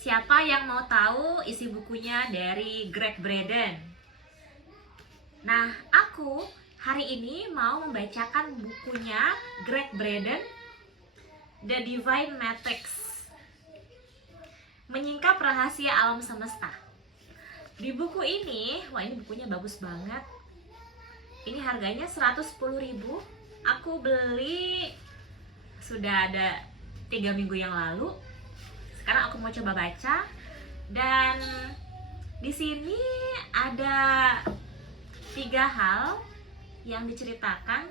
Siapa yang mau tahu isi bukunya dari Greg Braden? Nah, aku hari ini mau membacakan bukunya Greg Braden, The Divine Matrix, Menyingkap Rahasia Alam Semesta. Di buku ini, wah ini bukunya bagus banget. Ini harganya 110.000. Aku beli sudah ada 3 minggu yang lalu. Sekarang aku mau coba baca, dan di sini ada 3 hal yang diceritakan,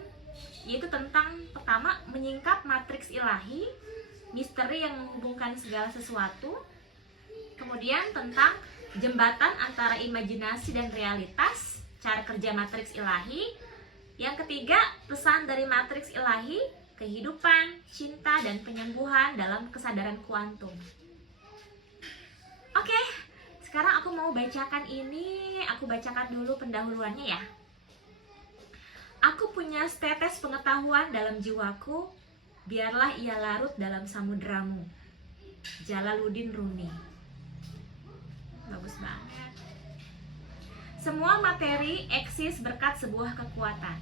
yaitu tentang pertama, menyingkap matriks ilahi, misteri yang menghubungkan segala sesuatu. Kemudian tentang jembatan antara imajinasi dan realitas, cara kerja matriks ilahi. Yang ketiga, pesan dari matriks ilahi, kehidupan, cinta, dan penyembuhan dalam kesadaran kuantum. Oke, sekarang aku mau bacakan ini. Aku bacakan dulu pendahuluannya ya. Aku punya setetes pengetahuan dalam jiwaku, biarlah ia larut dalam samudramu. Jalaluddin Rumi. Bagus banget. Semua materi eksis berkat sebuah kekuatan.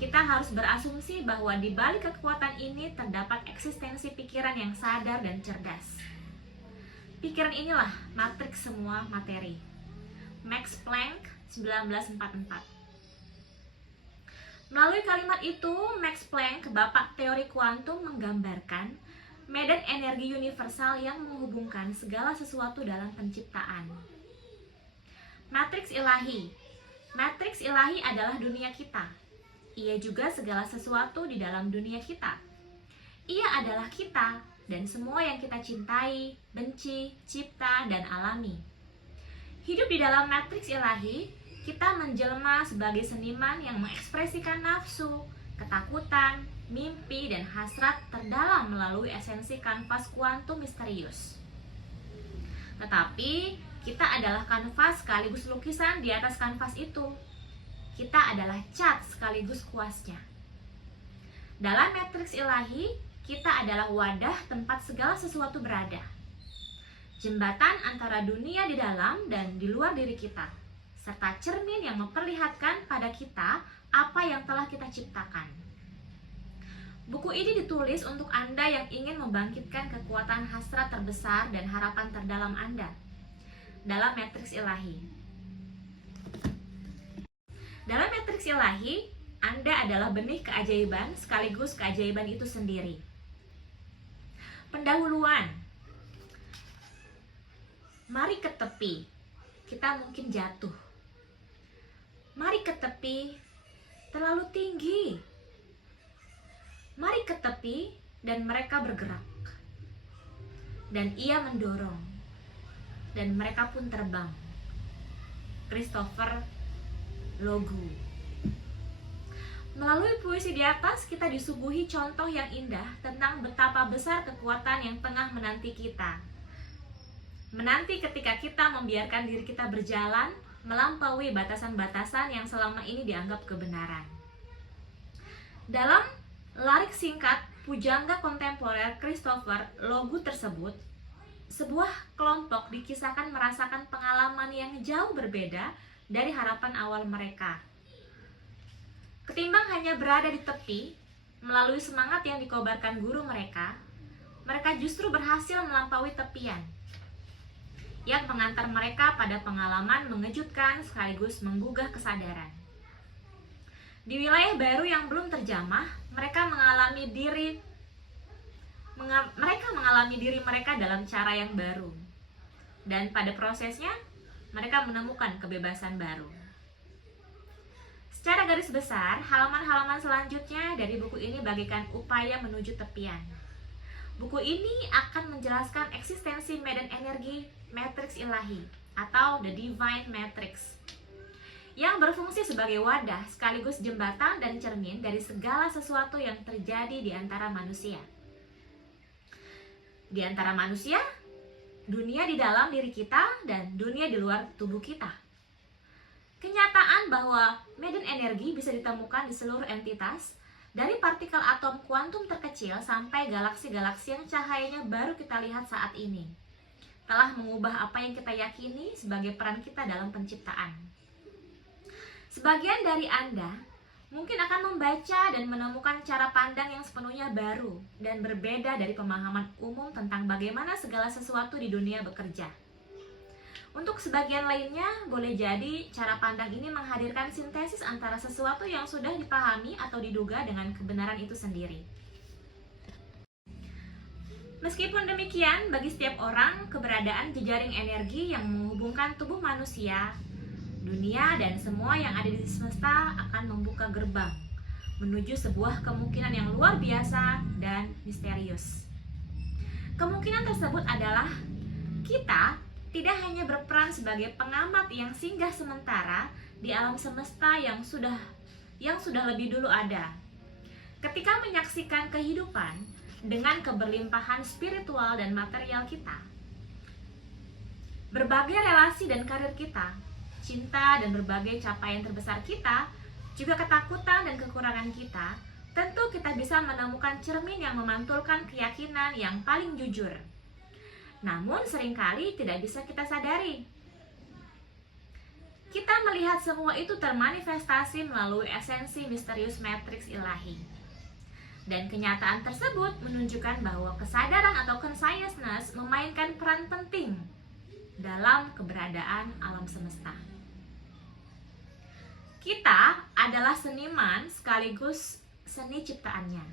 Kita harus berasumsi bahwa di balik kekuatan ini terdapat eksistensi pikiran yang sadar dan cerdas. Pikiran inilah matriks semua materi. Max Planck, 1944. Melalui kalimat itu, Max Planck, bapak teori kuantum, menggambarkan medan energi universal yang menghubungkan segala sesuatu dalam penciptaan. Matriks ilahi. Matriks ilahi adalah dunia kita. Ia juga segala sesuatu di dalam dunia kita. Ia adalah kita dan semua yang kita cintai, benci, cipta, dan alami. Hidup di dalam matriks ilahi, kita menjelma sebagai seniman yang mengekspresikan nafsu, ketakutan, mimpi, dan hasrat terdalam melalui esensi kanvas kuantum misterius. Tetapi, kita adalah kanvas sekaligus lukisan di atas kanvas itu. Kita adalah cat sekaligus kuasnya. Dalam matriks ilahi, kita adalah wadah tempat segala sesuatu berada. Jembatan antara dunia di dalam dan di luar diri kita, serta cermin yang memperlihatkan pada kita apa yang telah kita ciptakan. Buku ini ditulis untuk Anda yang ingin membangkitkan kekuatan hasrat terbesar dan harapan terdalam Anda dalam matriks ilahi. Dalam matriks ilahi, Anda adalah benih keajaiban sekaligus keajaiban itu sendiri. Pendahuluan. Mari ke tepi, kita mungkin jatuh. Mari ke tepi, terlalu tinggi. Mari ke tepi, dan mereka bergerak. Dan ia mendorong, dan mereka pun terbang. Christopher Logu. Melalui puisi di atas, kita disuguhi contoh yang indah tentang betapa besar kekuatan yang tengah menanti kita. Menanti ketika kita membiarkan diri kita berjalan melampaui batasan-batasan yang selama ini dianggap kebenaran. Dalam larik singkat pujangga kontemporer Christopher Logu tersebut, sebuah kelompok dikisahkan merasakan pengalaman yang jauh berbeda dari harapan awal mereka. Ketimbang hanya berada di tepi, melalui semangat yang dikobarkan guru mereka justru berhasil melampaui tepian, yang mengantar mereka pada pengalaman mengejutkan sekaligus menggugah kesadaran. Di wilayah baru yang belum terjamah, mereka mengalami diri mereka dalam cara yang baru. Dan pada prosesnya, mereka menemukan kebebasan baru. Secara garis besar, halaman-halaman selanjutnya dari buku ini bagikan upaya menuju tepian. Buku ini akan menjelaskan eksistensi medan energi matriks ilahi atau The Divine Matrix, yang berfungsi sebagai wadah sekaligus jembatan dan cermin dari segala sesuatu yang terjadi di antara manusia. Di antara manusia, dunia di dalam diri kita, dan dunia di luar tubuh kita. Kenyataan bahwa medan energi bisa ditemukan di seluruh entitas, dari partikel atom kuantum terkecil sampai galaksi-galaksi yang cahayanya baru kita lihat saat ini. telah mengubah apa yang kita yakini sebagai peran kita dalam penciptaan. Sebagian dari Anda mungkin akan membaca dan menemukan cara pandang yang sepenuhnya baru dan berbeda dari pemahaman umum tentang bagaimana segala sesuatu di dunia bekerja. Untuk sebagian lainnya, boleh jadi cara pandang ini menghadirkan sintesis antara sesuatu yang sudah dipahami atau diduga dengan kebenaran itu sendiri. Meskipun demikian, bagi setiap orang, keberadaan jejaring energi yang menghubungkan tubuh manusia, dunia, dan semua yang ada di semesta akan membuka gerbang menuju sebuah kemungkinan yang luar biasa dan misterius. Kemungkinan tersebut adalah kita tidak hanya berperan sebagai pengamat yang singgah sementara di alam semesta yang sudah lebih dulu ada. Ketika menyaksikan kehidupan dengan keberlimpahan spiritual dan material kita, berbagai relasi dan karir kita, cinta dan berbagai capaian terbesar kita, juga ketakutan dan kekurangan kita, tentu kita bisa menemukan cermin yang memantulkan keyakinan yang paling jujur. Namun seringkali tidak bisa kita sadari. Kita melihat semua itu termanifestasi melalui esensi misterius matriks ilahi. Dan kenyataan tersebut menunjukkan bahwa kesadaran atau consciousness memainkan peran penting dalam keberadaan alam semesta. Kita adalah seniman sekaligus seni ciptaannya.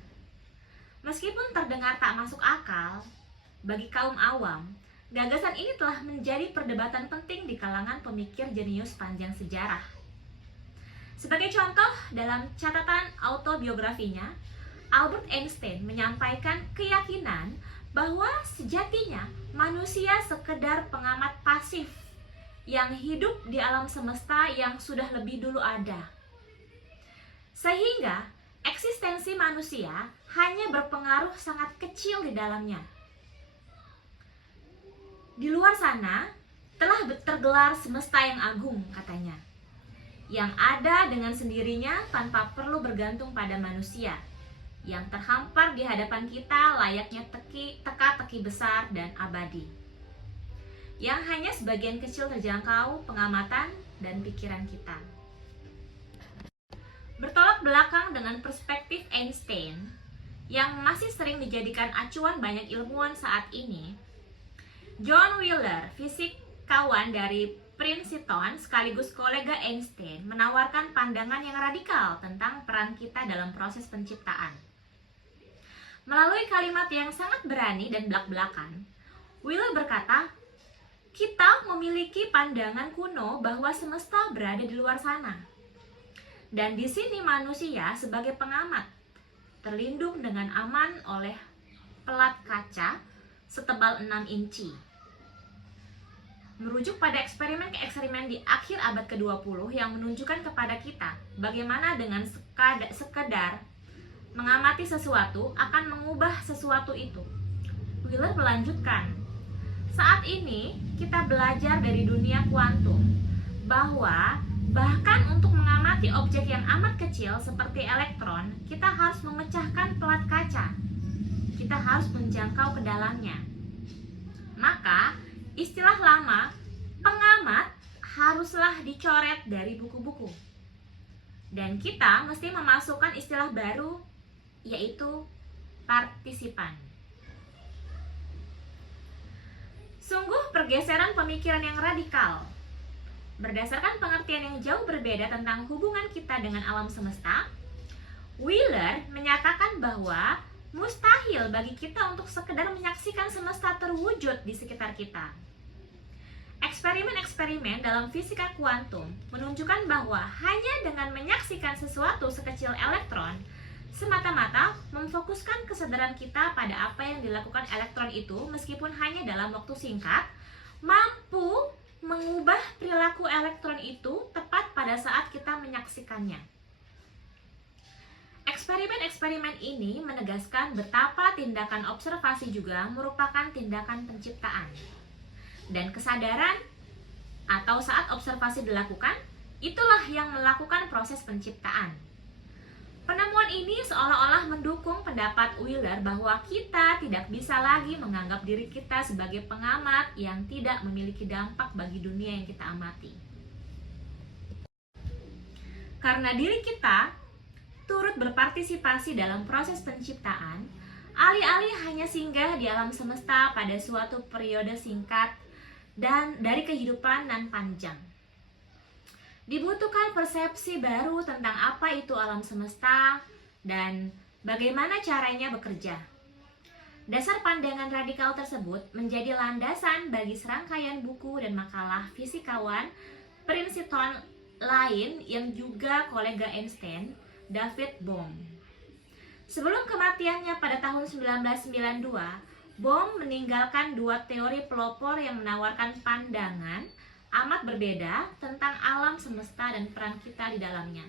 Meskipun terdengar tak masuk akal bagi kaum awam, gagasan ini telah menjadi perdebatan penting di kalangan pemikir jenius panjang sejarah. Sebagai contoh, dalam catatan autobiografinya, Albert Einstein menyampaikan keyakinan bahwa sejatinya manusia sekedar pengamat pasif yang hidup di alam semesta yang sudah lebih dulu ada. Sehingga eksistensi manusia hanya berpengaruh sangat kecil di dalamnya. Di luar sana telah tergelar semesta yang agung, katanya, yang ada dengan sendirinya tanpa perlu bergantung pada manusia, yang terhampar di hadapan kita layaknya teka-teki besar dan abadi, yang hanya sebagian kecil terjangkau pengamatan dan pikiran kita. Bertolak belakang dengan perspektif Einstein yang masih sering dijadikan acuan banyak ilmuwan saat ini, John Wheeler, fisikawan dari Princeton sekaligus kolega Einstein, menawarkan pandangan yang radikal tentang peran kita dalam proses penciptaan. Melalui kalimat yang sangat berani dan belak-belakan, Wheeler berkata, kita memiliki pandangan kuno bahwa semesta berada di luar sana. Dan di sini manusia sebagai pengamat, terlindung dengan aman oleh pelat kaca setebal 6 inci. Merujuk pada eksperimen di akhir abad ke-20 yang menunjukkan kepada kita bagaimana dengan sekedar mengamati sesuatu akan mengubah sesuatu itu. Wheeler melanjutkan, saat ini kita belajar dari dunia kuantum bahwa bahkan untuk mengamati objek yang amat kecil seperti elektron, kita harus memecahkan pelat kaca. Kita harus menjangkau ke dalamnya. Maka, istilah lama, pengamat, haruslah dicoret dari buku-buku. Dan kita mesti memasukkan istilah baru, yaitu partisipan. Sungguh pergeseran pemikiran yang radikal. Berdasarkan pengertian yang jauh berbeda tentang hubungan kita dengan alam semesta, Wheeler menyatakan bahwa mustahil bagi kita untuk sekedar menyaksikan semesta terwujud di sekitar kita. Eksperimen-eksperimen dalam fisika kuantum menunjukkan bahwa hanya dengan menyaksikan sesuatu sekecil elektron, semata-mata memfokuskan kesadaran kita pada apa yang dilakukan elektron itu meskipun hanya dalam waktu singkat, mampu mengubah perilaku elektron itu tepat pada saat kita menyaksikannya. Eksperimen-eksperimen ini menegaskan betapa tindakan observasi juga merupakan tindakan penciptaan. Dan kesadaran atau saat observasi dilakukan, itulah yang melakukan proses penciptaan. Penemuan ini seolah-olah mendukung pendapat Wheeler bahwa kita tidak bisa lagi menganggap diri kita sebagai pengamat yang tidak memiliki dampak bagi dunia yang kita amati. Karena diri kita turut berpartisipasi dalam proses penciptaan, alih-alih hanya singgah di alam semesta pada suatu periode singkat dan dari kehidupan nan panjang. Dibutuhkan persepsi baru tentang apa itu alam semesta dan bagaimana caranya bekerja. Dasar pandangan radikal tersebut menjadi landasan bagi serangkaian buku dan makalah fisikawan Princeton lain yang juga kolega Einstein, David Bohm. Sebelum kematiannya pada tahun 1992, Bohm meninggalkan dua teori pelopor yang menawarkan pandangan amat berbeda tentang alam semesta dan peran kita di dalamnya.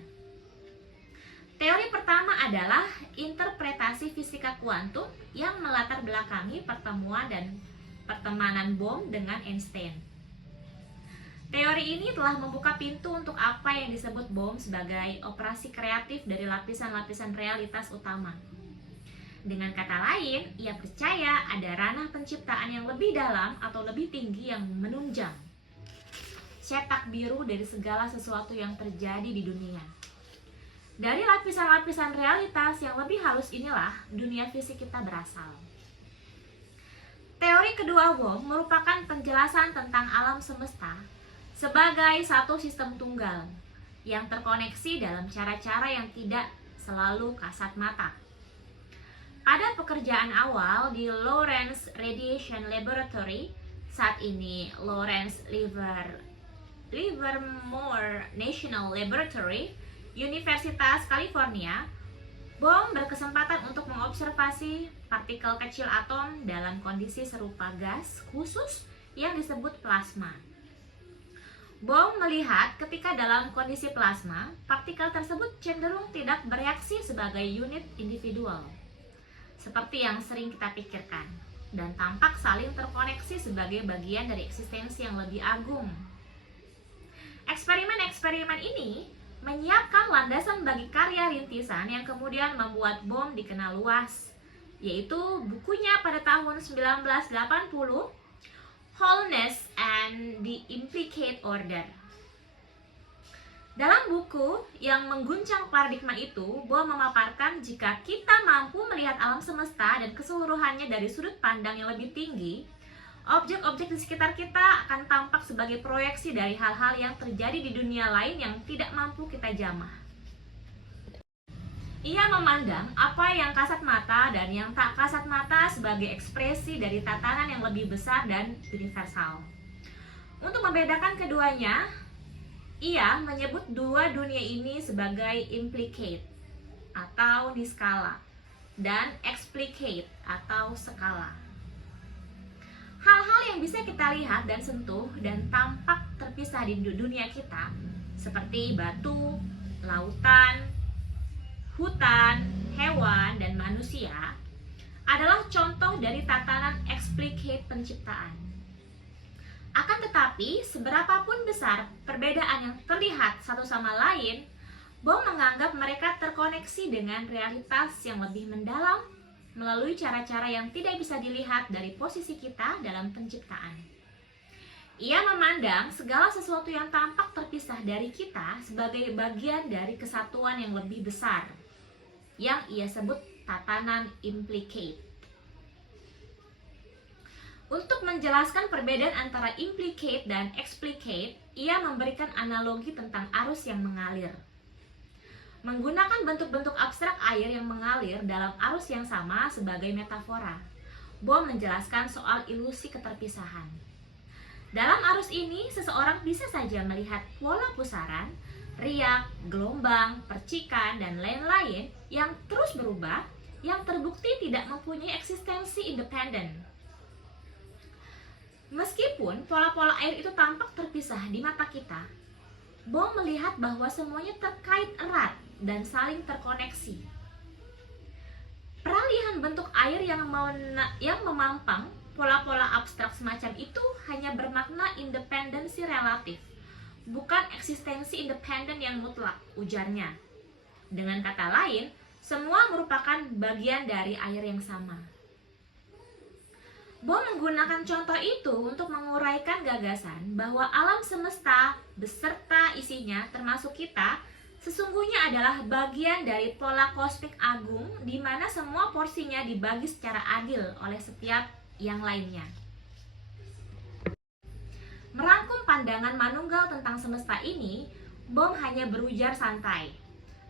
Teori pertama adalah interpretasi fisika kuantum yang melatar belakangi pertemuan dan pertemanan Bohm dengan Einstein. Teori ini telah membuka pintu untuk apa yang disebut Bohm sebagai operasi kreatif dari lapisan-lapisan realitas utama. Dengan kata lain, ia percaya ada ranah penciptaan yang lebih dalam atau lebih tinggi yang menunjang cetak biru dari segala sesuatu yang terjadi di dunia. Dari lapisan-lapisan realitas yang lebih halus inilah dunia fisik kita berasal. Teori kedua Bohm merupakan penjelasan tentang alam semesta sebagai satu sistem tunggal yang terkoneksi dalam cara-cara yang tidak selalu kasat mata. Pada pekerjaan awal di Lawrence Radiation Laboratory, saat ini Lawrence Livermore National Laboratory, Universitas California, Bohm berkesempatan untuk mengobservasi partikel kecil atom dalam kondisi serupa gas khusus yang disebut plasma. Bohm melihat ketika dalam kondisi plasma, partikel tersebut cenderung tidak bereaksi sebagai unit individual, seperti yang sering kita pikirkan, dan tampak saling terkoneksi sebagai bagian dari eksistensi yang lebih agung. Eksperimen-eksperimen ini menyiapkan landasan bagi karya rintisan yang kemudian membuat Bohm dikenal luas, yaitu bukunya pada tahun 1980, Wholeness and the Implicate Order. Dalam buku yang mengguncang paradigma itu, Bohm memaparkan jika kita mampu melihat alam semesta dan keseluruhannya dari sudut pandang yang lebih tinggi, objek-objek di sekitar kita akan tampak sebagai proyeksi dari hal-hal yang terjadi di dunia lain yang tidak mampu kita jamah. Ia memandang apa yang kasat mata dan yang tak kasat mata sebagai ekspresi dari tatanan yang lebih besar dan universal. Untuk membedakan keduanya, ia menyebut dua dunia ini sebagai implicate atau niskala dan explicate atau skala. Hal-hal yang bisa kita lihat dan sentuh dan tampak terpisah di dunia kita, seperti batu, lautan, hutan, hewan, dan manusia, adalah contoh dari tatanan explicate penciptaan. Akan tetapi, seberapapun besar perbedaan yang terlihat satu sama lain, Bohm menganggap mereka terkoneksi dengan realitas yang lebih mendalam melalui cara-cara yang tidak bisa dilihat dari posisi kita dalam penciptaan. Ia memandang segala sesuatu yang tampak terpisah dari kita sebagai bagian dari kesatuan yang lebih besar, yang ia sebut tatanan implicate. Untuk menjelaskan perbedaan antara implicate dan explicate, ia memberikan analogi tentang arus yang mengalir. Menggunakan bentuk-bentuk abstrak air yang mengalir dalam arus yang sama sebagai metafora, Bohm menjelaskan soal ilusi keterpisahan. Dalam arus ini, seseorang bisa saja melihat pola pusaran, riak, gelombang, percikan, dan lain-lain yang terus berubah, yang terbukti tidak mempunyai eksistensi independen. Meskipun pola-pola air itu tampak terpisah di mata kita, Bohm melihat bahwa semuanya terkait erat dan saling terkoneksi. Peralihan bentuk air yang memampang pola-pola abstrak semacam itu hanya bermakna independensi relatif, bukan eksistensi independen yang mutlak, ujarnya. Dengan kata lain, semua merupakan bagian dari air yang sama. Bohm menggunakan contoh itu untuk menguraikan gagasan bahwa alam semesta beserta isinya termasuk kita sesungguhnya adalah bagian dari pola kosmik agung di mana semua porsinya dibagi secara adil oleh setiap yang lainnya. Merangkum pandangan Manunggal tentang semesta ini, Bohm hanya berujar santai.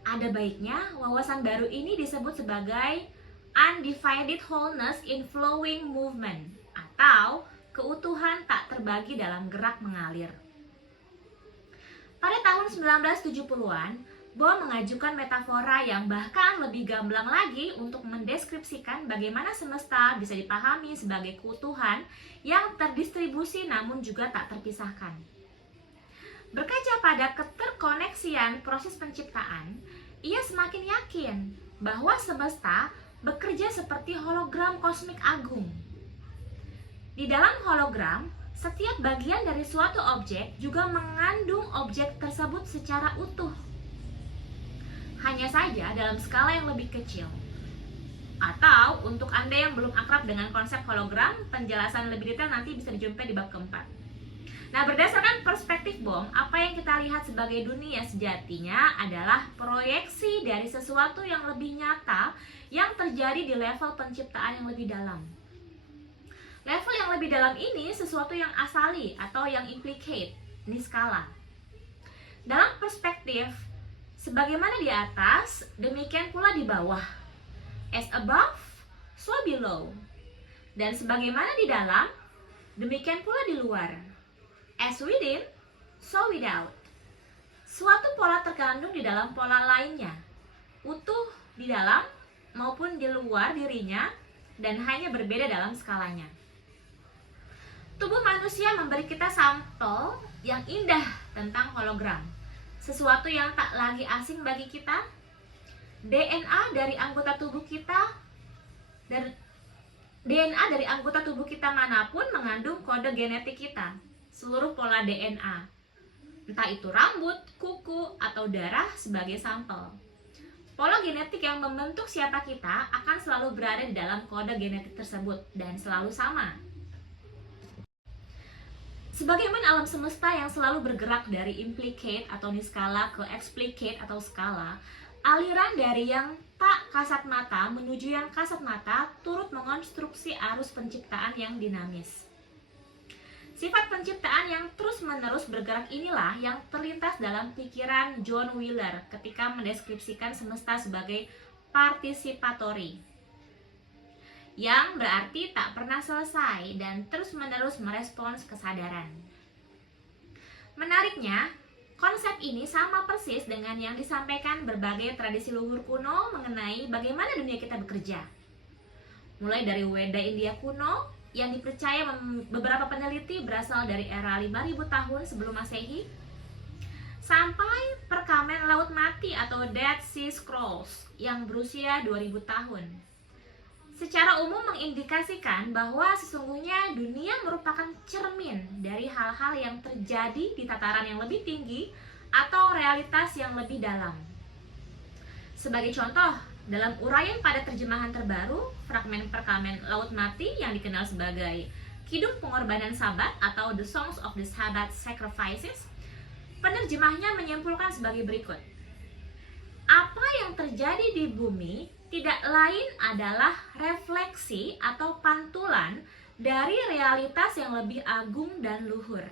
Ada baiknya wawasan baru ini disebut sebagai undivided wholeness in flowing movement atau keutuhan tak terbagi dalam gerak mengalir. Pada tahun 1970-an, Bohm mengajukan metafora yang bahkan lebih gamblang lagi untuk mendeskripsikan bagaimana semesta bisa dipahami sebagai keutuhan yang terdistribusi namun juga tak terpisahkan. Berkaca pada keterkoneksian proses penciptaan, ia semakin yakin bahwa semesta bekerja seperti hologram kosmik agung. Di dalam hologram, setiap bagian dari suatu objek juga mengandung objek tersebut secara utuh. Hanya saja dalam skala yang lebih kecil. Atau untuk Anda yang belum akrab dengan konsep hologram, penjelasan lebih detail nanti bisa dijumpai di bab keempat. Nah, berdasarkan perspektif Bohm, apa yang kita lihat sebagai dunia sejatinya adalah proyeksi dari sesuatu yang lebih nyata yang terjadi di level penciptaan yang lebih dalam. Level yang lebih dalam ini sesuatu yang asali atau yang implicate, niskala. Dalam perspektif, sebagaimana di atas, demikian pula di bawah. As above, so below. Dan sebagaimana di dalam, demikian pula di luar. As within, so without. Suatu pola terkandung di dalam pola lainnya, utuh di dalam maupun di luar dirinya, dan hanya berbeda dalam skalanya. Tubuh manusia memberi kita sampel yang indah tentang hologram, sesuatu yang tak lagi asing bagi kita. DNA dari anggota tubuh kita manapun mengandung kode genetik kita. Seluruh pola DNA, entah itu rambut, kuku, atau darah sebagai sampel. Pola genetik yang membentuk siapa kita akan selalu berada di dalam kode genetik tersebut dan selalu sama. Sebagaimana alam semesta yang selalu bergerak dari implicate atau niskala ke explicate atau skala, aliran dari yang tak kasat mata menuju yang kasat mata turut mengonstruksi arus penciptaan yang dinamis. Sifat penciptaan yang terus-menerus bergerak inilah yang terlintas dalam pikiran John Wheeler ketika mendeskripsikan semesta sebagai participatory, yang berarti tak pernah selesai dan terus-menerus merespons kesadaran. Menariknya, konsep ini sama persis dengan yang disampaikan berbagai tradisi luhur kuno mengenai bagaimana dunia kita bekerja. Mulai dari Weda India kuno, yang dipercaya beberapa peneliti berasal dari era 5000 tahun sebelum Masehi, sampai perkamen Laut Mati atau Dead Sea Scrolls yang berusia 2000 tahun. Secara umum mengindikasikan bahwa sesungguhnya dunia merupakan cermin dari hal-hal yang terjadi di tataran yang lebih tinggi atau realitas yang lebih dalam. Sebagai contoh, dalam uraian pada terjemahan terbaru, fragmen perkamen Laut Mati yang dikenal sebagai Kidung Pengorbanan Sabat atau The Songs of the Sabbath Sacrifices, penerjemahnya menyimpulkan sebagai berikut. Apa yang terjadi di bumi tidak lain adalah refleksi atau pantulan dari realitas yang lebih agung dan luhur.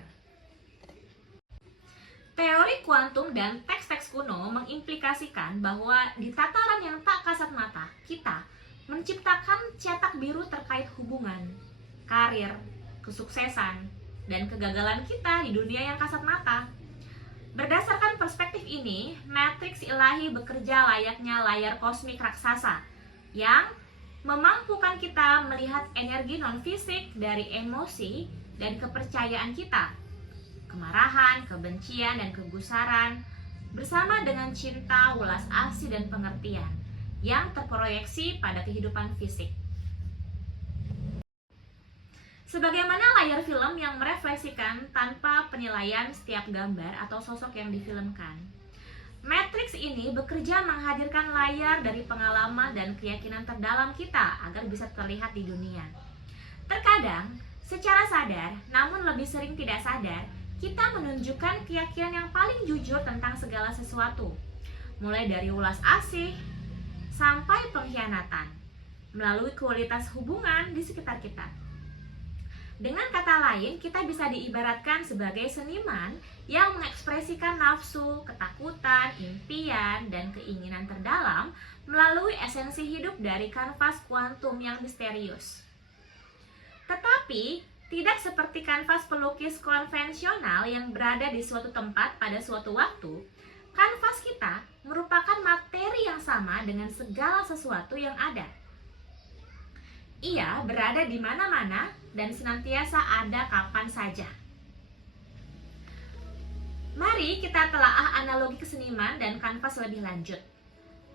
Teori kuantum dan teks-teks kuno mengimplikasikan bahwa di tataran yang tak kasat mata, kita menciptakan cetak biru terkait hubungan, karir, kesuksesan, dan kegagalan kita di dunia yang kasat mata. Berdasarkan perspektif ini, matriks ilahi bekerja layaknya layar kosmik raksasa yang memampukan kita melihat energi non-fisik dari emosi dan kepercayaan kita, kemarahan, kebencian, dan kegusaran, bersama dengan cinta, welas asih, dan pengertian yang terproyeksi pada kehidupan fisik. Sebagaimana layar film yang merefleksikan tanpa penilaian setiap gambar atau sosok yang difilmkan, Matriks ini bekerja menghadirkan layar dari pengalaman dan keyakinan terdalam kita agar bisa terlihat di dunia. Terkadang, secara sadar, namun lebih sering tidak sadar, kita menunjukkan keyakinan yang paling jujur tentang segala sesuatu, mulai dari ulas asih sampai pengkhianatan, melalui kualitas hubungan di sekitar kita. Dengan kata lain, kita bisa diibaratkan sebagai seniman yang mengekspresikan nafsu, ketakutan, impian, dan keinginan terdalam melalui esensi hidup dari kanvas kuantum yang misterius. Tetapi, tidak seperti kanvas pelukis konvensional yang berada di suatu tempat pada suatu waktu, kanvas kita merupakan materi yang sama dengan segala sesuatu yang ada. Ia berada di mana-mana dan senantiasa ada kapan saja. Mari kita telaah analogi keseniman dan kanvas lebih lanjut.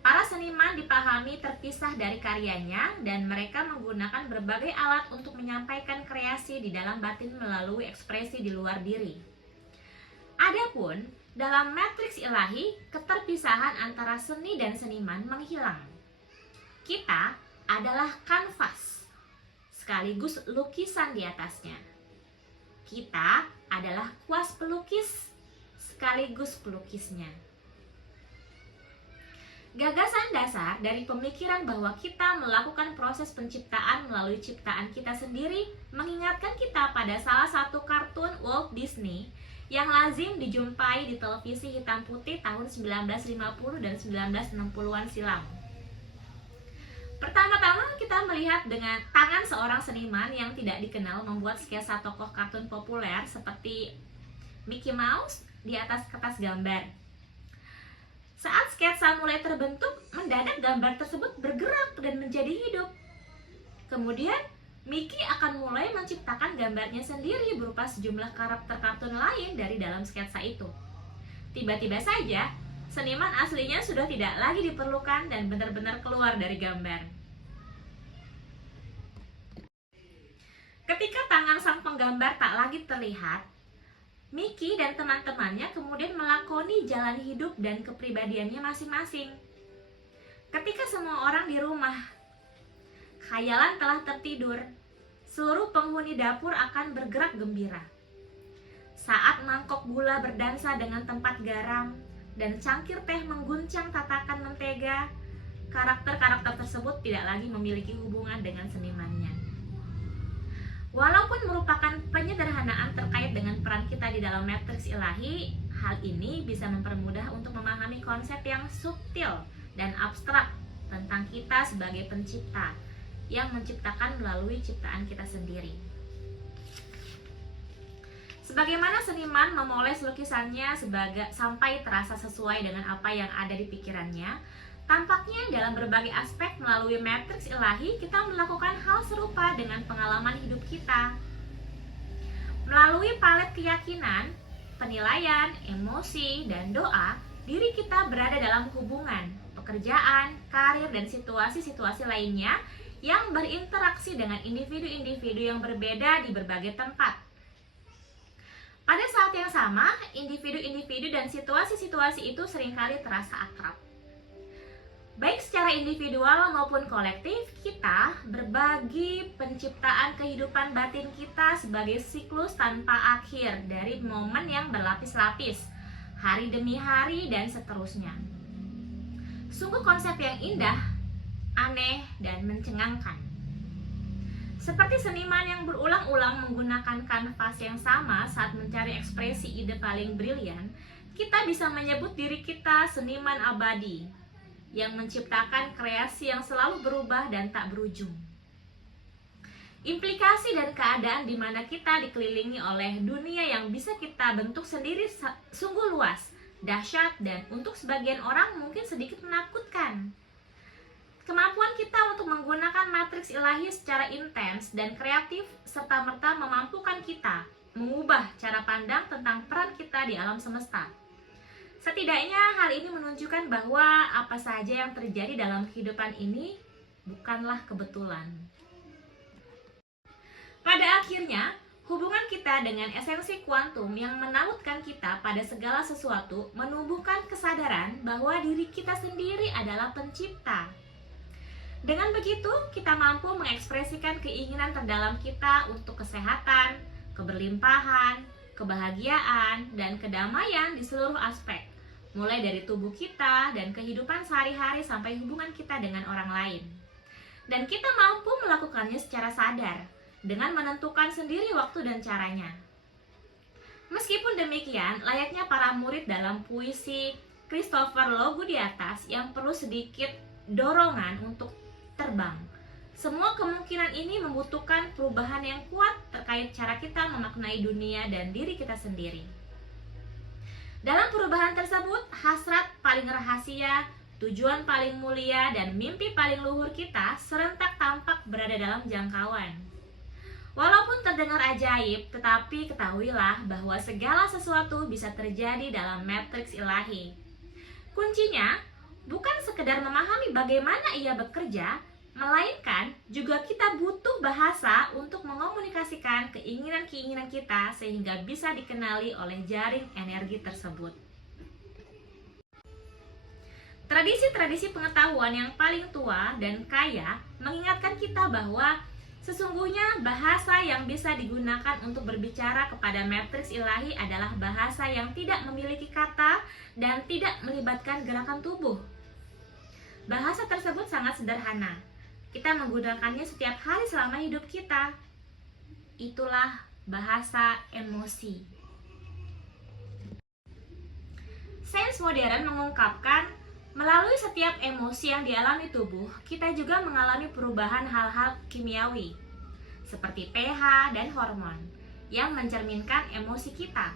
Para seniman dipahami terpisah dari karyanya dan mereka menggunakan berbagai alat untuk menyampaikan kreasi di dalam batin melalui ekspresi di luar diri. Adapun dalam matriks ilahi, keterpisahan antara seni dan seniman menghilang. Kita adalah kanvas, sekaligus lukisan di atasnya. Kita adalah kuas pelukis, sekaligus pelukisnya. Gagasan dasar dari pemikiran bahwa kita melakukan proses penciptaan melalui ciptaan kita sendiri mengingatkan kita pada salah satu kartun Walt Disney yang lazim dijumpai di televisi hitam putih tahun 1950 dan 1960-an silam. Pertama-tama kita melihat dengan tangan seorang seniman yang tidak dikenal membuat sketsa tokoh kartun populer seperti Mickey Mouse di atas kertas gambar. Saat sketsa mulai terbentuk, mendadak gambar tersebut bergerak dan menjadi hidup. Kemudian, Mickey akan mulai menciptakan gambarnya sendiri berupa sejumlah karakter kartun lain dari dalam sketsa itu. Tiba-tiba saja, seniman aslinya sudah tidak lagi diperlukan dan benar-benar keluar dari gambar. Ketika tangan sang penggambar tak lagi terlihat, Mickey dan teman-temannya kemudian melakoni jalan hidup dan kepribadiannya masing-masing. Ketika semua orang di rumah, khayalan telah tertidur, seluruh penghuni dapur akan bergerak gembira. Saat mangkok gula berdansa dengan tempat garam, dan cangkir teh mengguncang tatakan mentega, karakter-karakter tersebut tidak lagi memiliki hubungan dengan senimannya. Walaupun merupakan penyederhanaan terkait dengan peran kita di dalam matriks ilahi, hal ini bisa mempermudah untuk memahami konsep yang subtil dan abstrak tentang kita sebagai pencipta yang menciptakan melalui ciptaan kita sendiri. Sebagaimana seniman memoles lukisannya sampai terasa sesuai dengan apa yang ada di pikirannya, tampaknya dalam berbagai aspek melalui matriks ilahi kita melakukan hal serupa dengan pengalaman hidup kita. Melalui palet keyakinan, penilaian, emosi, dan doa, diri kita berada dalam hubungan, pekerjaan, karir, dan situasi-situasi lainnya yang berinteraksi dengan individu-individu yang berbeda di berbagai tempat. Pada saat yang sama, individu-individu dan situasi-situasi itu seringkali terasa akrab. Baik secara individual maupun kolektif, kita berbagi penciptaan kehidupan batin kita sebagai siklus tanpa akhir dari momen yang berlapis-lapis, hari demi hari, dan seterusnya. Sungguh konsep yang indah, aneh, dan mencengangkan. Seperti seniman yang berulang-ulang menggunakan kanvas yang sama saat mencari ekspresi ide paling brilian, kita bisa menyebut diri kita seniman abadi yang menciptakan kreasi yang selalu berubah dan tak berujung. Implikasi dan keadaan di mana kita dikelilingi oleh dunia yang bisa kita bentuk sendiri sungguh luas, dahsyat, dan untuk sebagian orang mungkin sedikit menakutkan. Kemampuan kita untuk menggunakan matriks ilahi secara intens dan kreatif serta-merta memampukan kita mengubah cara pandang tentang peran kita di alam semesta. Setidaknya hal ini menunjukkan bahwa apa saja yang terjadi dalam kehidupan ini bukanlah kebetulan. Pada akhirnya, Hubungan kita dengan esensi kuantum yang menautkan kita pada segala sesuatu menumbuhkan kesadaran bahwa diri kita sendiri adalah pencipta. Dengan begitu, kita mampu mengekspresikan keinginan terdalam kita untuk kesehatan, keberlimpahan, kebahagiaan, dan kedamaian di seluruh aspek, mulai dari tubuh kita dan kehidupan sehari-hari sampai hubungan kita dengan orang lain. Dan kita mampu melakukannya secara sadar, dengan menentukan sendiri waktu dan caranya. Meskipun demikian, layaknya para murid dalam puisi Christopher Logu di atas yang perlu sedikit dorongan untuk terbang. Semua kemungkinan ini membutuhkan perubahan yang kuat terkait cara kita memaknai dunia dan diri kita sendiri. Dalam perubahan tersebut, hasrat paling rahasia, tujuan paling mulia, dan mimpi paling luhur kita serentak tampak berada dalam jangkauan. Walaupun terdengar ajaib, tetapi ketahuilah bahwa segala sesuatu bisa terjadi dalam matriks ilahi. Kuncinya bukan sekedar memahami bagaimana ia bekerja, melainkan juga kita butuh bahasa untuk mengomunikasikan keinginan-keinginan kita sehingga bisa dikenali oleh jaring energi tersebut. Tradisi-tradisi pengetahuan yang paling tua dan kaya mengingatkan kita bahwa sesungguhnya bahasa yang bisa digunakan untuk berbicara kepada matriks ilahi adalah bahasa yang tidak memiliki kata dan tidak melibatkan gerakan tubuh. Bahasa tersebut sangat sederhana. Kita menggunakannya setiap hari selama hidup kita. Itulah bahasa emosi. Sains modern mengungkapkan, melalui setiap emosi yang dialami tubuh, kita juga mengalami perubahan hal-hal kimiawi, seperti pH dan hormon, yang mencerminkan emosi kita.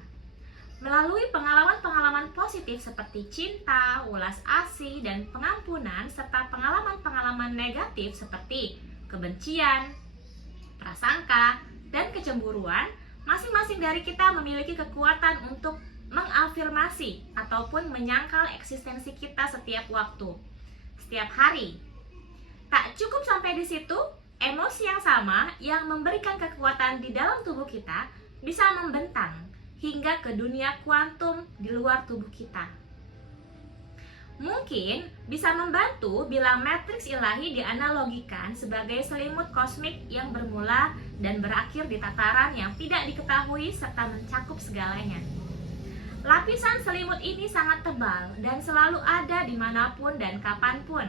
Melalui pengalaman-pengalaman positif seperti cinta, ulas asih, dan pengampunan, serta pengalaman-pengalaman negatif seperti kebencian, prasangka, dan kecemburuan, masing-masing dari kita memiliki kekuatan untuk mengafirmasi ataupun menyangkal eksistensi kita setiap waktu, setiap hari. Tak cukup sampai di situ, emosi yang sama yang memberikan kekuatan di dalam tubuh kita bisa membentang hingga ke dunia kuantum di luar tubuh kita. Mungkin bisa membantu bila matriks ilahi dianalogikan sebagai selimut kosmik yang bermula dan berakhir di tataran yang tidak diketahui serta mencakup segalanya. Lapisan selimut ini sangat tebal dan selalu ada dimanapun dan kapanpun.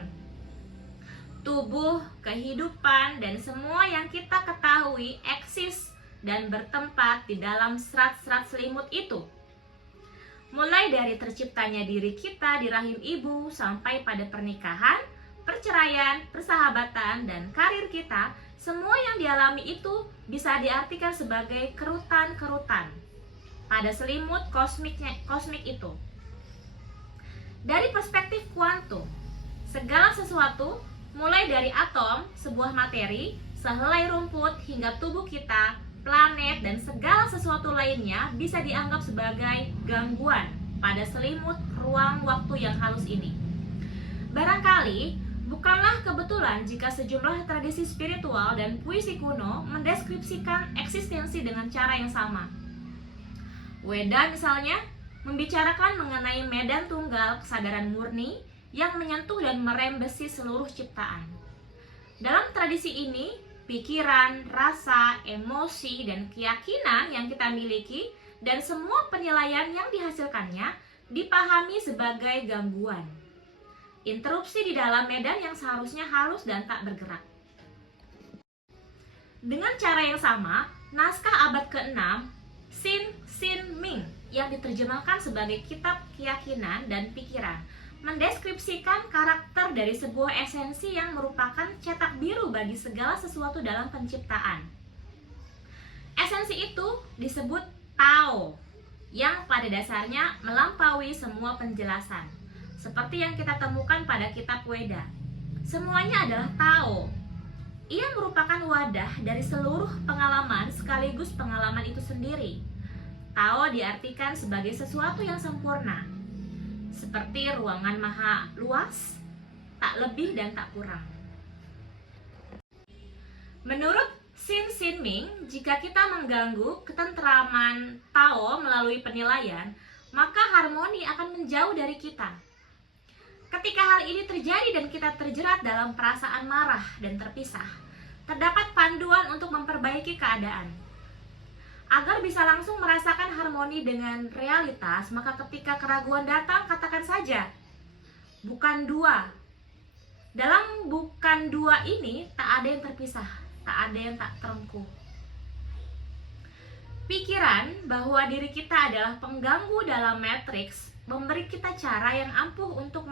Tubuh, kehidupan, dan semua yang kita ketahui eksis dan bertempat di dalam serat-serat selimut itu. Mulai dari terciptanya diri kita di rahim ibu sampai pada pernikahan, perceraian, persahabatan, dan karir kita, semua yang dialami itu bisa diartikan sebagai kerutan-kerutan pada selimut kosmik itu. Dari perspektif kuantum, segala sesuatu, mulai dari atom, sebuah materi, sehelai rumput, hingga tubuh kita, planet, dan segala sesuatu lainnya bisa dianggap sebagai gangguan pada selimut ruang waktu yang halus ini. Barangkali bukanlah kebetulan jika sejumlah tradisi spiritual dan puisi kuno mendeskripsikan eksistensi dengan cara yang sama. Weda misalnya membicarakan mengenai medan tunggal kesadaran murni yang menyentuh dan merembesi seluruh ciptaan. Dalam tradisi ini, pikiran, rasa, emosi, dan keyakinan yang kita miliki dan semua penilaian yang dihasilkannya dipahami sebagai gangguan, interupsi di dalam medan yang seharusnya halus dan tak bergerak. Dengan cara yang sama, naskah abad ke-6 Sin Ming yang diterjemahkan sebagai kitab keyakinan dan pikiran mendeskripsikan karakter dari sebuah esensi yang merupakan cetak biru bagi segala sesuatu dalam penciptaan. Esensi itu disebut Tao, yang pada dasarnya melampaui semua penjelasan, seperti yang kita temukan pada kitab Weda. Semuanya adalah Tao. Ia merupakan wadah dari seluruh pengalaman sekaligus pengalaman itu sendiri. Tao diartikan sebagai sesuatu yang sempurna, seperti ruangan maha luas, tak lebih dan tak kurang. Menurut Sin Sin Ming, jika kita mengganggu ketentraman Tao melalui penilaian, maka harmoni akan menjauh dari kita. Ketika hal ini terjadi dan kita terjerat dalam perasaan marah dan terpisah, terdapat panduan untuk memperbaiki keadaan. Agar bisa langsung merasakan harmoni dengan realitas, maka ketika keraguan datang, katakan saja, bukan dua. Dalam bukan dua ini, tak ada yang terpisah, tak ada yang tak terengkuh. Pikiran bahwa diri kita adalah pengganggu dalam matriks memberi kita cara yang ampuh untuk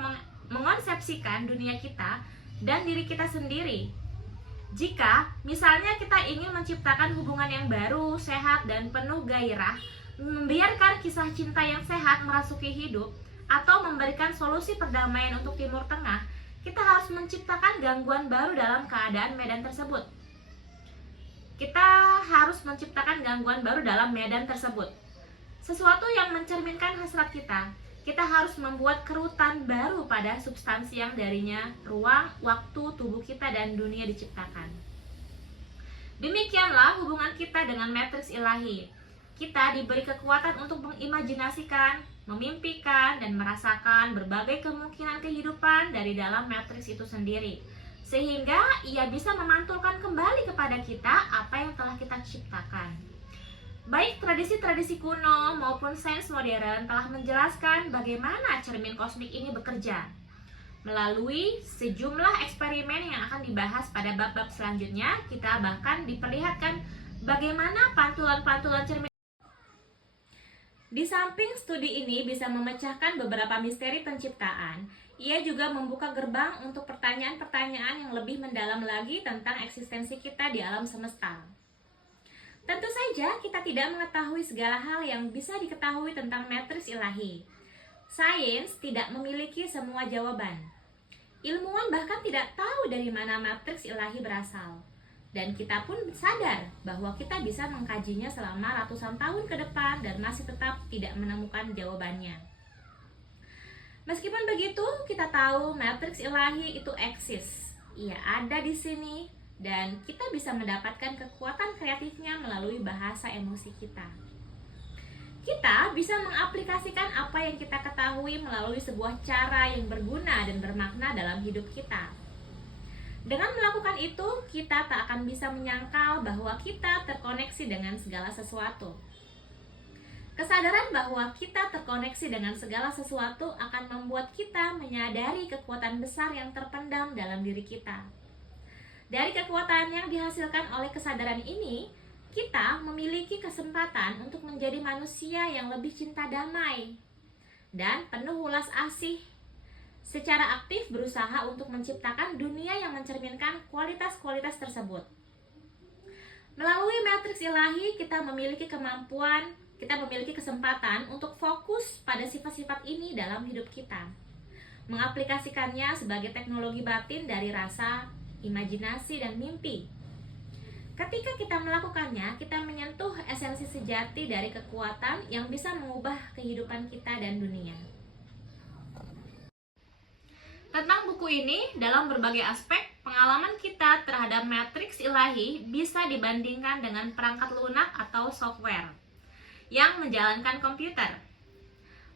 mengonsepsikan dunia kita dan diri kita sendiri. Jika misalnya kita ingin menciptakan hubungan yang baru, sehat, dan penuh gairah, membiarkan kisah cinta yang sehat merasuki hidup, atau memberikan solusi perdamaian untuk Timur Tengah, kita harus menciptakan gangguan baru dalam keadaan medan tersebut. Kita harus menciptakan gangguan baru dalam medan tersebut. Sesuatu yang mencerminkan hasrat kita. Kita harus membuat kerutan baru pada substansi yang darinya ruang, waktu, tubuh kita, dan dunia diciptakan. Demikianlah hubungan kita dengan matriks ilahi. Kita diberi kekuatan untuk mengimajinasikan, memimpikan, dan merasakan berbagai kemungkinan kehidupan dari dalam matriks itu sendiri, sehingga ia bisa memantulkan kembali kepada kita apa yang telah kita ciptakan. Baik tradisi-tradisi kuno maupun sains modern telah menjelaskan bagaimana cermin kosmik ini bekerja. Melalui sejumlah eksperimen yang akan dibahas pada bab-bab selanjutnya, kita bahkan diperlihatkan bagaimana pantulan-pantulan cermin. Di samping studi ini bisa memecahkan beberapa misteri penciptaan, ia juga membuka gerbang untuk pertanyaan-pertanyaan yang lebih mendalam lagi tentang eksistensi kita di alam semesta. Tentu saja kita tidak mengetahui segala hal yang bisa diketahui tentang matriks ilahi. Sains tidak memiliki semua jawaban. Ilmuwan bahkan tidak tahu dari mana matriks ilahi berasal. Dan kita pun sadar bahwa kita bisa mengkajinya selama ratusan tahun ke depan dan masih tetap tidak menemukan jawabannya. Meskipun begitu, kita tahu matriks ilahi itu eksis. Ia ada di sini. Dan kita bisa mendapatkan kekuatan kreatifnya melalui bahasa emosi kita. Kita bisa mengaplikasikan apa yang kita ketahui melalui sebuah cara yang berguna dan bermakna dalam hidup kita. Dengan melakukan itu, kita tak akan bisa menyangkal bahwa kita terkoneksi dengan segala sesuatu. Kesadaran bahwa kita terkoneksi dengan segala sesuatu akan membuat kita menyadari kekuatan besar yang terpendam dalam diri kita. Dari kekuatan yang dihasilkan oleh kesadaran ini, kita memiliki kesempatan untuk menjadi manusia yang lebih cinta damai dan penuh ulas asih. Secara aktif berusaha untuk menciptakan dunia yang mencerminkan kualitas-kualitas tersebut. Melalui matriks ilahi, kita memiliki kesempatan untuk fokus pada sifat-sifat ini dalam hidup kita. Mengaplikasikannya sebagai teknologi batin dari rasa, imajinasi, dan mimpi. Ketika kita melakukannya, kita menyentuh esensi sejati dari kekuatan yang bisa mengubah kehidupan kita dan dunia. Tentang buku ini, dalam berbagai aspek, pengalaman kita terhadap matriks ilahi bisa dibandingkan dengan perangkat lunak atau software yang menjalankan komputer.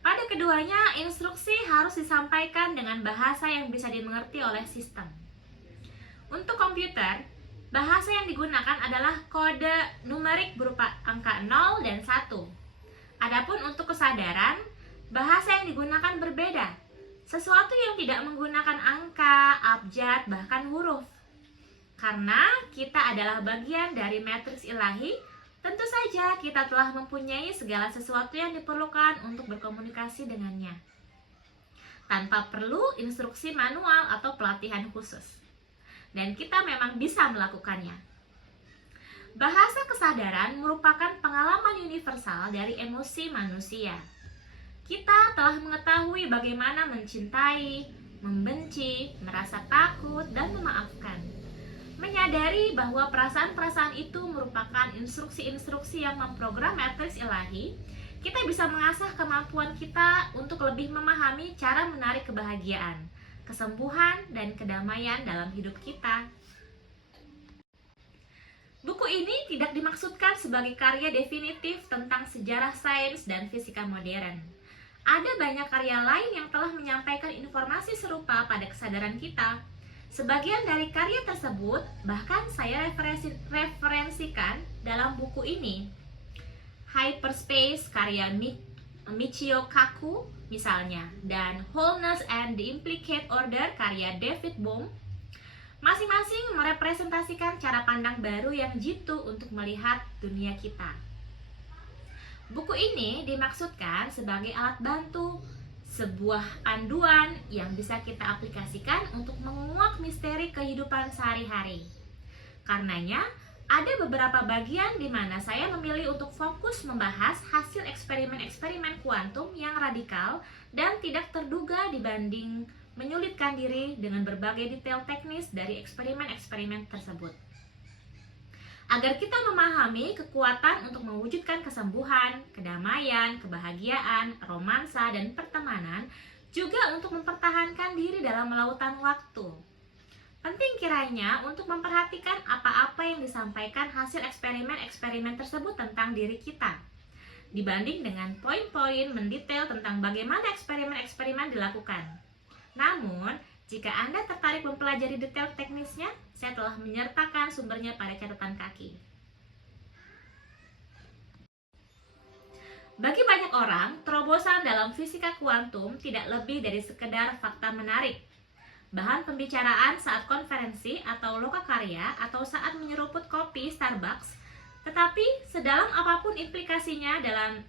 Pada keduanya, instruksi harus disampaikan dengan bahasa yang bisa dimengerti oleh sistem. Untuk komputer, bahasa yang digunakan adalah kode numerik berupa angka 0 dan 1. Adapun untuk kesadaran, bahasa yang digunakan berbeda. Sesuatu yang tidak menggunakan angka, abjad, bahkan huruf. Karena kita adalah bagian dari matriks ilahi, tentu saja kita telah mempunyai segala sesuatu yang diperlukan untuk berkomunikasi dengannya, tanpa perlu instruksi manual atau pelatihan khusus. Dan kita memang bisa melakukannya. Bahasa kesadaran merupakan pengalaman universal dari emosi manusia. Kita telah mengetahui bagaimana mencintai, membenci, merasa takut, dan memaafkan. Menyadari bahwa perasaan-perasaan itu merupakan instruksi-instruksi yang memprogram matriks ilahi, kita bisa mengasah kemampuan kita untuk lebih memahami cara menarik kebahagiaan, kesembuhan, dan kedamaian dalam hidup kita. Buku ini tidak dimaksudkan sebagai karya definitif tentang sejarah sains dan fisika modern. Ada banyak karya lain yang telah menyampaikan informasi serupa pada kesadaran kita. Sebagian dari karya tersebut bahkan saya referensikan dalam buku ini. Hyperspace karya Michio Kaku misalnya, dan Wholeness and the Implicate Order karya David Bohm. Masing-masing merepresentasikan cara pandang baru yang jitu untuk melihat dunia kita. Buku ini dimaksudkan sebagai alat bantu, sebuah panduan yang bisa kita aplikasikan untuk menguak misteri kehidupan sehari-hari. Karenanya, ada beberapa bagian di mana saya memilih untuk fokus membahas hasil eksperimen-eksperimen kuantum yang radikal dan tidak terduga dibanding menyulitkan diri dengan berbagai detail teknis dari eksperimen-eksperimen tersebut. Agar kita memahami kekuatan untuk mewujudkan kesembuhan, kedamaian, kebahagiaan, romansa, dan pertemanan, juga untuk mempertahankan diri dalam lautan waktu. Penting kiranya untuk memperhatikan apa-apa yang disampaikan hasil eksperimen-eksperimen tersebut tentang diri kita, dibanding dengan poin-poin mendetail tentang bagaimana eksperimen-eksperimen dilakukan. Namun, jika Anda tertarik mempelajari detail teknisnya, saya telah menyertakan sumbernya pada catatan kaki. Bagi banyak orang, terobosan dalam fisika kuantum tidak lebih dari sekedar fakta menarik, bahan pembicaraan saat konferensi atau lokakarya atau saat menyeruput kopi Starbucks, tetapi sedalam apapun implikasinya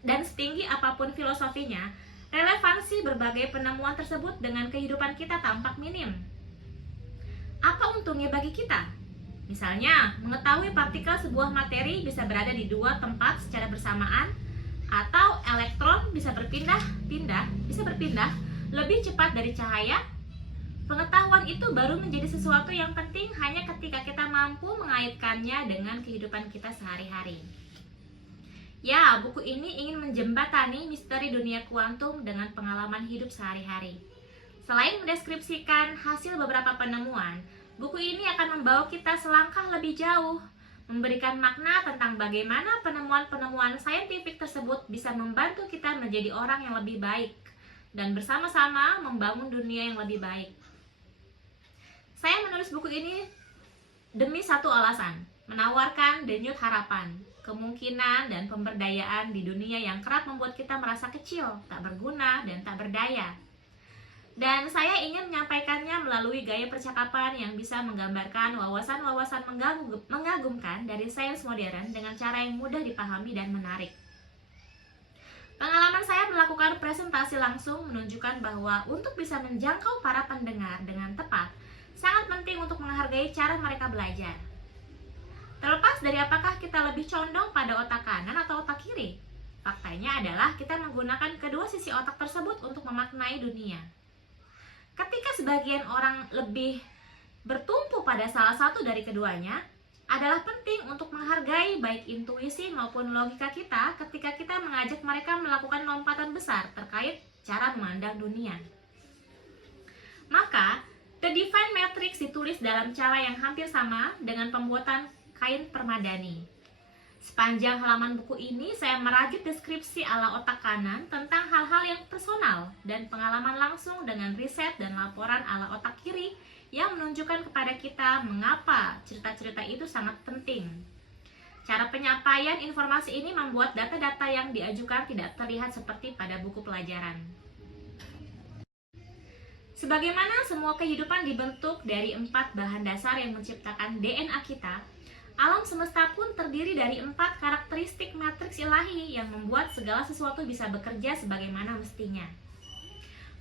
dan setinggi apapun filosofinya, relevansi berbagai penemuan tersebut dengan kehidupan kita tampak minim. Apa untungnya bagi kita? Misalnya, mengetahui partikel sebuah materi bisa berada di dua tempat secara bersamaan, atau elektron bisa berpindah lebih cepat dari cahaya. Pengetahuan itu baru menjadi sesuatu yang penting hanya ketika kita mampu mengaitkannya dengan kehidupan kita sehari-hari. Ya, buku ini ingin menjembatani misteri dunia kuantum dengan pengalaman hidup sehari-hari. Selain mendeskripsikan hasil beberapa penemuan, buku ini akan membawa kita selangkah lebih jauh, memberikan makna tentang bagaimana penemuan-penemuan saintifik tersebut bisa membantu kita menjadi orang yang lebih baik, dan bersama-sama membangun dunia yang lebih baik. Saya menulis buku ini demi satu alasan, menawarkan denyut harapan, kemungkinan dan pemberdayaan di dunia yang kerap membuat kita merasa kecil, tak berguna, dan tak berdaya. Dan saya ingin menyampaikannya melalui gaya percakapan yang bisa menggambarkan wawasan-wawasan mengagumkan dari sains modern dengan cara yang mudah dipahami dan menarik. Pengalaman saya melakukan presentasi langsung menunjukkan bahwa untuk bisa menjangkau para pendengar dengan tepat, sangat penting untuk menghargai cara mereka belajar. Terlepas dari apakah kita lebih condong pada otak kanan atau otak kiri, faktanya adalah kita menggunakan kedua sisi otak tersebut untuk memaknai dunia. Ketika sebagian orang lebih bertumpu pada salah satu dari keduanya, adalah penting untuk menghargai baik intuisi maupun logika kita ketika kita mengajak mereka melakukan lompatan besar terkait cara memandang dunia. Maka, The Divine Matrix ditulis dalam cara yang hampir sama dengan pembuatan kain permadani. Sepanjang halaman buku ini, saya merajut deskripsi ala otak kanan tentang hal-hal yang personal dan pengalaman langsung dengan riset dan laporan ala otak kiri yang menunjukkan kepada kita mengapa cerita-cerita itu sangat penting. Cara penyampaian informasi ini membuat data-data yang diajukan tidak terlihat seperti pada buku pelajaran. Sebagaimana semua kehidupan dibentuk dari 4 bahan dasar yang menciptakan DNA kita, alam semesta pun terdiri dari 4 karakteristik matriks ilahi yang membuat segala sesuatu bisa bekerja sebagaimana mestinya.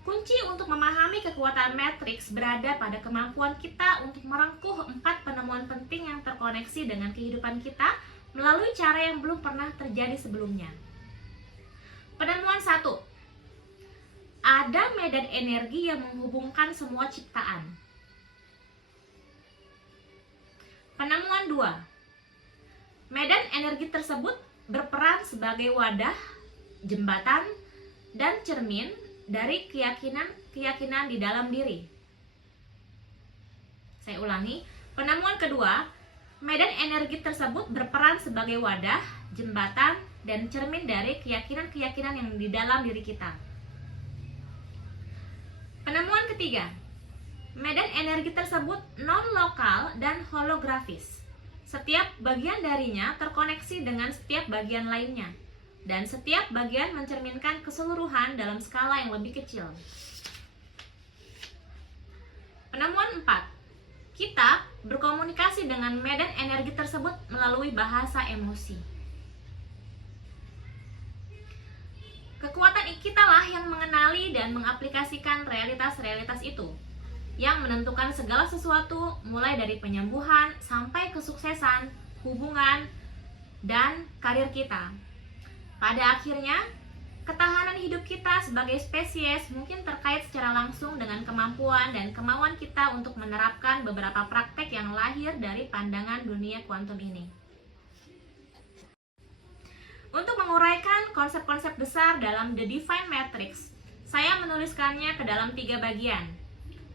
Kunci untuk memahami kekuatan matriks berada pada kemampuan kita untuk merengkuh 4 penemuan penting yang terkoneksi dengan kehidupan kita melalui cara yang belum pernah terjadi sebelumnya. Penemuan 1. Ada medan energi yang menghubungkan semua ciptaan. Penemuan 2. Medan energi tersebut berperan sebagai wadah, jembatan, dan cermin dari keyakinan di dalam diri. Saya ulangi, penemuan kedua, Medan energi tersebut berperan sebagai wadah, jembatan, dan cermin dari keyakinan-keyakinan yang di dalam diri kita. Penemuan ketiga, medan energi tersebut non-lokal dan holografis. Setiap bagian darinya terkoneksi dengan setiap bagian lainnya, dan setiap bagian mencerminkan keseluruhan dalam skala yang lebih kecil. Penemuan 4. Kita berkomunikasi dengan medan energi tersebut melalui bahasa emosi. Kekuatan kita lah yang mengenali dan mengaplikasikan realitas-realitas itu, yang menentukan segala sesuatu mulai dari penyembuhan sampai kesuksesan, hubungan, dan karir kita. Pada akhirnya, ketahanan hidup kita sebagai spesies mungkin terkait secara langsung dengan kemampuan dan kemauan kita untuk menerapkan beberapa praktek yang lahir dari pandangan dunia kuantum ini. Untuk menguraikan konsep-konsep besar dalam The Divine Matrix, saya menuliskannya ke dalam 3 bagian.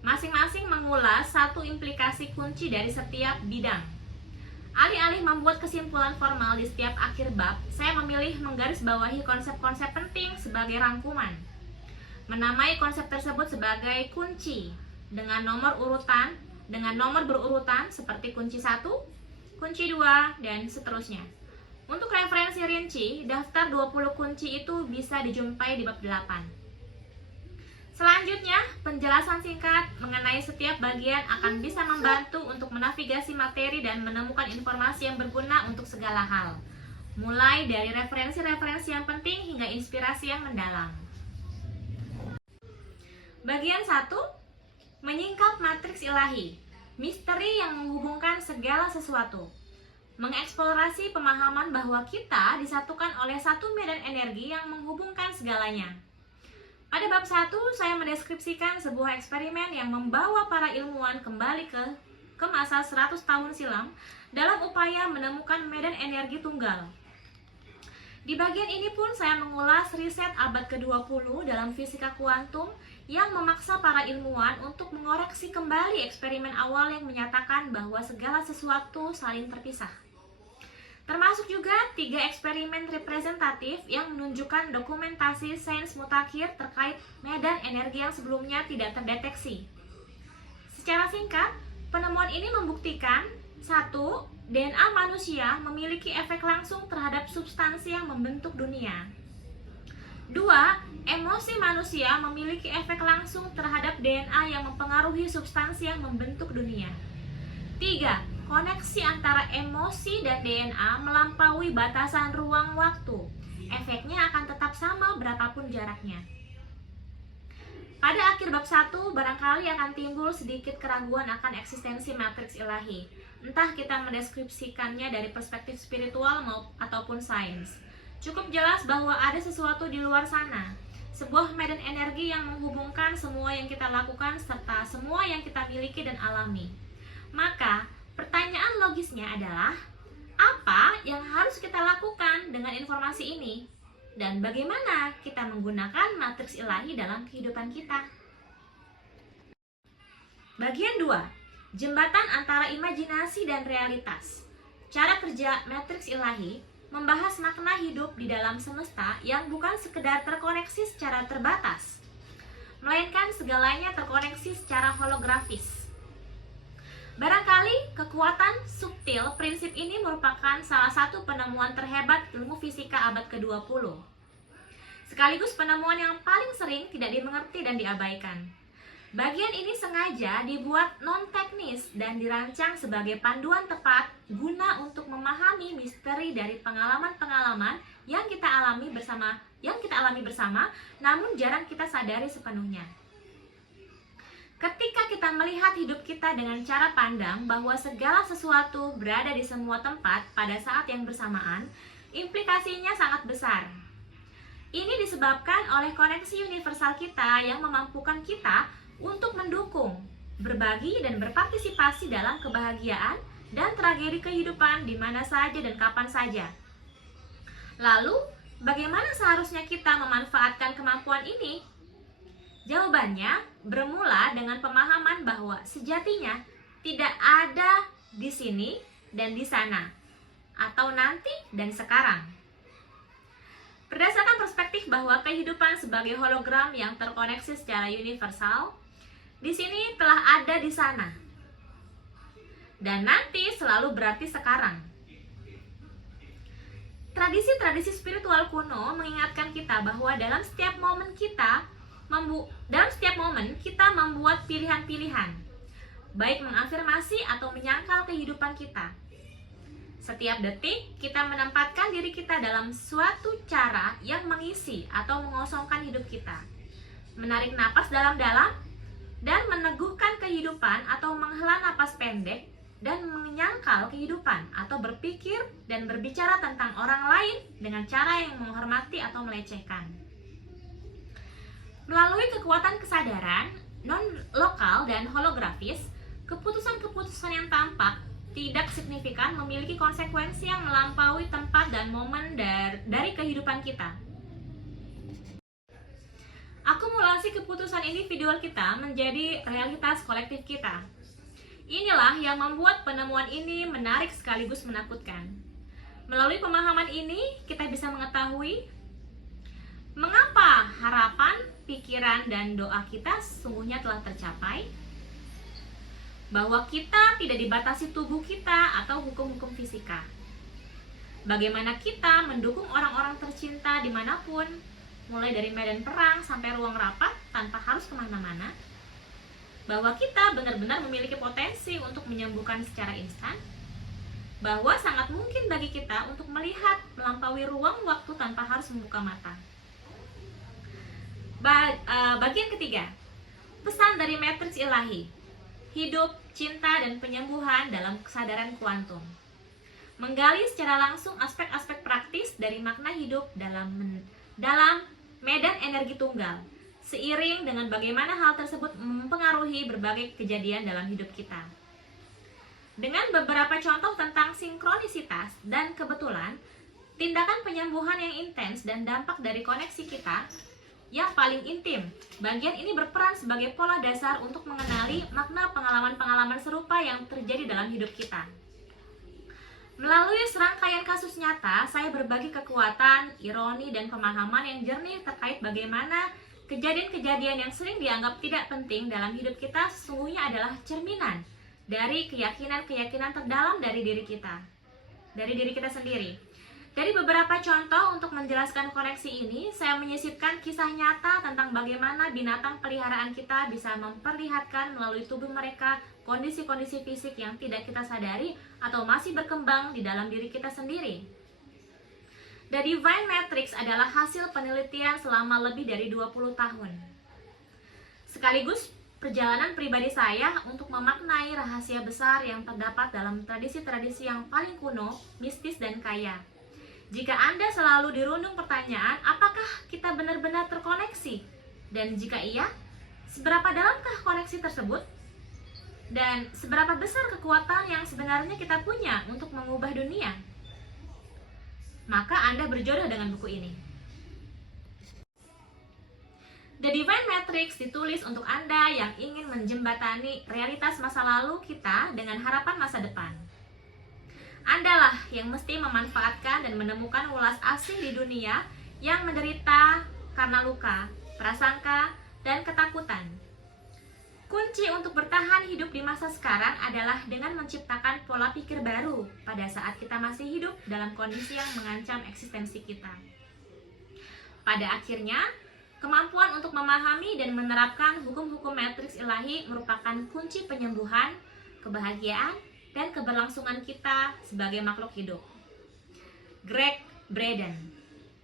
Masing-masing mengulas satu implikasi kunci dari setiap bidang. Alih-alih membuat kesimpulan formal di setiap akhir bab, saya memilih menggarisbawahi konsep-konsep penting sebagai rangkuman. Menamai konsep tersebut sebagai kunci dengan nomor berurutan seperti kunci 1, kunci 2, dan seterusnya. Untuk referensi rinci, daftar 20 kunci itu bisa dijumpai di bab 8. Selanjutnya, penjelasan singkat mengenai setiap bagian akan bisa membantu untuk menavigasi materi dan menemukan informasi yang berguna untuk segala hal, mulai dari referensi-referensi yang penting hingga inspirasi yang mendalam. Bagian 1, menyingkap matriks ilahi, misteri yang menghubungkan segala sesuatu. Mengeksplorasi pemahaman bahwa kita disatukan oleh satu medan energi yang menghubungkan segalanya. Pada bab 1, saya mendeskripsikan sebuah eksperimen yang membawa para ilmuwan kembali ke masa 100 tahun silam dalam upaya menemukan medan energi tunggal. Di bagian ini pun saya mengulas riset abad ke-20 dalam fisika kuantum yang memaksa para ilmuwan untuk mengoreksi kembali eksperimen awal yang menyatakan bahwa segala sesuatu saling terpisah. Termasuk juga 3 eksperimen representatif yang menunjukkan dokumentasi sains mutakhir terkait medan energi yang sebelumnya tidak terdeteksi. Secara singkat, penemuan ini membuktikan 1. DNA manusia memiliki efek langsung terhadap substansi yang membentuk dunia. 2. Emosi manusia memiliki efek langsung terhadap DNA yang mempengaruhi substansi yang membentuk dunia. 3. Koneksi antara emosi dan DNA melampaui batasan ruang-waktu. Efeknya akan tetap sama berapapun jaraknya. Pada akhir bab 1, barangkali akan timbul sedikit keraguan akan eksistensi matriks ilahi. Entah kita mendeskripsikannya dari perspektif spiritual ataupun sains. Cukup jelas bahwa ada sesuatu di luar sana. Sebuah medan energi yang menghubungkan semua yang kita lakukan serta semua yang kita miliki dan alami. Maka, pertanyaan logisnya adalah, apa yang harus kita lakukan dengan informasi ini? Dan bagaimana kita menggunakan matriks ilahi dalam kehidupan kita? Bagian 2. Jembatan antara imajinasi dan realitas. Cara kerja matriks ilahi membahas makna hidup di dalam semesta yang bukan sekedar terkoneksi secara terbatas, melainkan segalanya terkoneksi secara holografis. Barangkali kekuatan subtil prinsip ini merupakan salah satu penemuan terhebat ilmu fisika abad ke-20. Sekaligus penemuan yang paling sering tidak dimengerti dan diabaikan. Bagian ini sengaja dibuat non-teknis dan dirancang sebagai panduan tepat guna untuk memahami misteri dari pengalaman-pengalaman yang kita alami bersama, namun jarang kita sadari sepenuhnya. Ketika kita melihat hidup kita dengan cara pandang bahwa segala sesuatu berada di semua tempat pada saat yang bersamaan, implikasinya sangat besar. Ini disebabkan oleh koneksi universal kita yang memampukan kita untuk mendukung, berbagi, dan berpartisipasi dalam kebahagiaan dan tragedi kehidupan di mana saja dan kapan saja. Lalu, bagaimana seharusnya kita memanfaatkan kemampuan ini? Jawabannya bermula dengan pemahaman bahwa sejatinya tidak ada di sini dan di sana, atau nanti dan sekarang. Berdasarkan perspektif bahwa kehidupan sebagai hologram yang terkoneksi secara universal, di sini telah ada di sana. Dan nanti selalu berarti sekarang. Tradisi-tradisi spiritual kuno mengingatkan kita bahwa dalam setiap momen kita membuat pilihan-pilihan, baik mengafirmasi atau menyangkal kehidupan kita. Setiap detik kita menempatkan diri kita dalam suatu cara yang mengisi atau mengosongkan hidup kita. Menarik napas dalam-dalam dan meneguhkan kehidupan atau menghela napas pendek dan menyangkal kehidupan atau berpikir dan berbicara tentang orang lain dengan cara yang menghormati atau melecehkan. Melalui kekuatan kesadaran non-lokal dan holografis, keputusan-keputusan yang tampak tidak signifikan memiliki konsekuensi yang melampaui tempat dan momen dari kehidupan kita. Akumulasi keputusan individual kita menjadi realitas kolektif kita. Inilah yang membuat penemuan ini menarik sekaligus menakutkan. Melalui pemahaman ini, kita bisa mengetahui mengapa harapan, pikiran, dan doa kita sesungguhnya telah tercapai, bahwa kita tidak dibatasi tubuh kita atau hukum-hukum fisika. Bagaimana kita mendukung orang-orang tercinta dimanapun, mulai dari medan perang sampai ruang rapat tanpa harus kemana-mana. Bahwa kita benar-benar memiliki potensi untuk menyembuhkan secara instan. Bahwa sangat mungkin bagi kita untuk melihat melampaui ruang waktu tanpa harus membuka mata. Bagian ketiga, pesan dari matriks ilahi. Hidup, cinta, dan penyembuhan dalam kesadaran kuantum. Menggali secara langsung aspek-aspek praktis dari makna hidup dalam medan energi tunggal, seiring dengan bagaimana hal tersebut mempengaruhi berbagai kejadian dalam hidup kita. Dengan beberapa contoh tentang sinkronisitas dan kebetulan, tindakan penyembuhan yang intens dan dampak dari koneksi kita yang paling intim. Bagian ini berperan sebagai pola dasar untuk mengenali makna pengalaman-pengalaman serupa yang terjadi dalam hidup kita. Melalui serangkaian kasus nyata, saya berbagi kekuatan, ironi, dan pemahaman yang jernih terkait bagaimana kejadian-kejadian yang sering dianggap tidak penting dalam hidup kita sesungguhnya adalah cerminan dari keyakinan-keyakinan terdalam dari diri kita sendiri. Dari beberapa contoh untuk menjelaskan koneksi ini, saya menyisipkan kisah nyata tentang bagaimana binatang peliharaan kita bisa memperlihatkan melalui tubuh mereka kondisi-kondisi fisik yang tidak kita sadari atau masih berkembang di dalam diri kita sendiri. The Divine Matrix adalah hasil penelitian selama lebih dari 20 tahun. Sekaligus perjalanan pribadi saya untuk memaknai rahasia besar yang terdapat dalam tradisi-tradisi yang paling kuno, mistis, dan kaya. Jika Anda selalu dirundung pertanyaan, apakah kita benar-benar terkoneksi? Dan jika iya, seberapa dalamkah koneksi tersebut? Dan seberapa besar kekuatan yang sebenarnya kita punya untuk mengubah dunia? Maka Anda berjodoh dengan buku ini. The Divine Matrix ditulis untuk Anda yang ingin menjembatani realitas masa lalu kita dengan harapan masa depan. Andalah yang mesti memanfaatkan dan menemukan ulas asih di dunia yang menderita karena luka, prasangka, dan ketakutan. Kunci untuk bertahan hidup di masa sekarang adalah dengan menciptakan pola pikir baru pada saat kita masih hidup dalam kondisi yang mengancam eksistensi kita. Pada akhirnya, kemampuan untuk memahami dan menerapkan hukum-hukum matriks ilahi merupakan kunci penyembuhan, kebahagiaan, dan keberlangsungan kita sebagai makhluk hidup. Gregg Braden,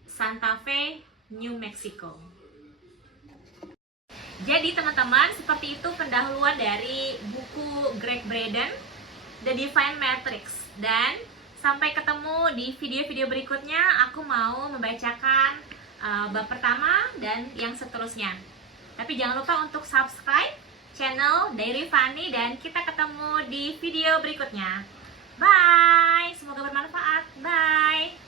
Santa Fe, New Mexico. Jadi teman-teman, seperti itu pendahuluan dari buku Gregg Braden, The Divine Matrix. Dan sampai ketemu di video-video berikutnya, aku mau membacakan bab pertama dan yang seterusnya. Tapi jangan lupa untuk subscribe channel Diary Fanny dan kita ketemu di video berikutnya. Bye, semoga bermanfaat. Bye.